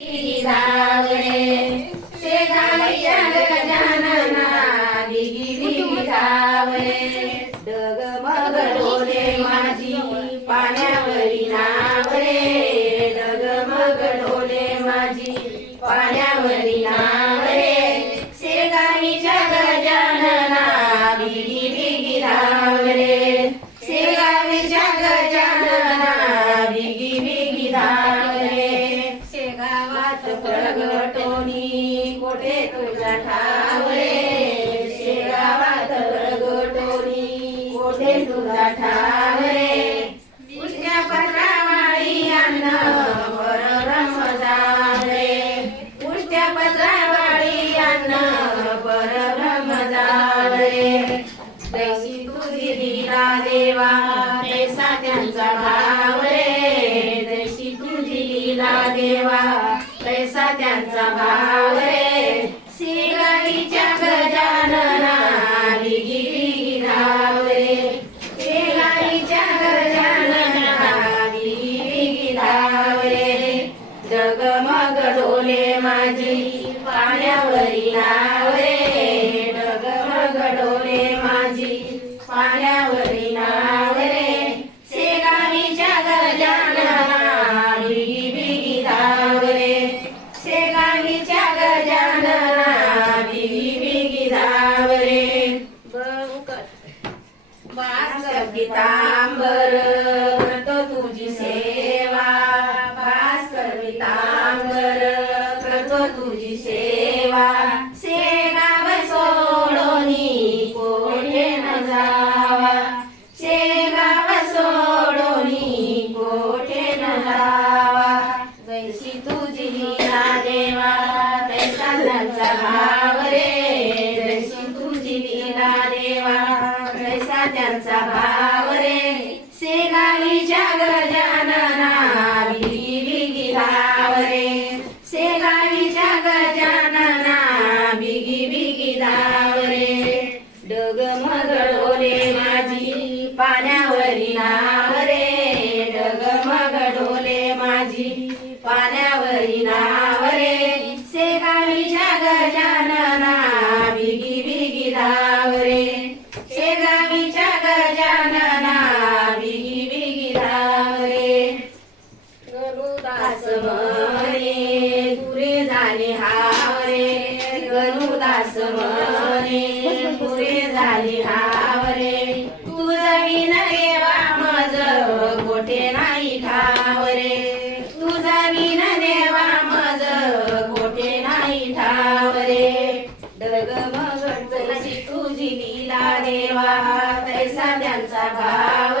धावरे शेगावीच्या गजानना दिगी दिगी डगमग डोले माझी पाण्यावरी नावरे डगमग डोले माझी पाण्यावरी गावात प्रगटोनी कोठे तुझा ठावरे? शेगावात प्रगटोनी कोठे तुझा ठावरे? उष्ट्या पत्रावाळी अन्न परब्रह्म जावरे. उष्ट्या पत्रावाळी अन्न परब्रह्म जावरे. तैसी तुझी लीला देवा पैसा त्यांचा भाव देवा तैसा त्यांचा भाव. रे शेगावीच्या गजानना गिरी बिगी धाव. रे शेगावीच्या गजानना बिगी बिगी धाव. रे डगमग डोले माझी पाण्यावरी नाव. रे पितांबर करतो तुझी सेवा. भास्कर पितांबर करतो तुझी सेवा. तैसा भाव रे. शेगावीच्या गजानना बिगी धाव रे. शेगावीच्या गजानना बिगी बिगी धाव रे. डगमग ओले माझी पाण्यावरी नाव रे. डगमग ओले माझी पाण्यावरी नाव रे. शेगावीच्या गजानना बिगी बिगी धाव रे. शेगावीच्या गरुदास म्हणे पुरे झाले हावरे. गरुदास म्हणे पुरे झाले हावरे. तुझ विन देवा मज कोठे नाही ठावरे. तुझा विन देवा मज कोठे नाही ठावरे. डग मग तुझी लीला देवा. तैसा त्यांचा भाव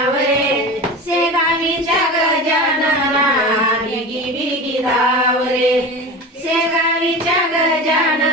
गजानना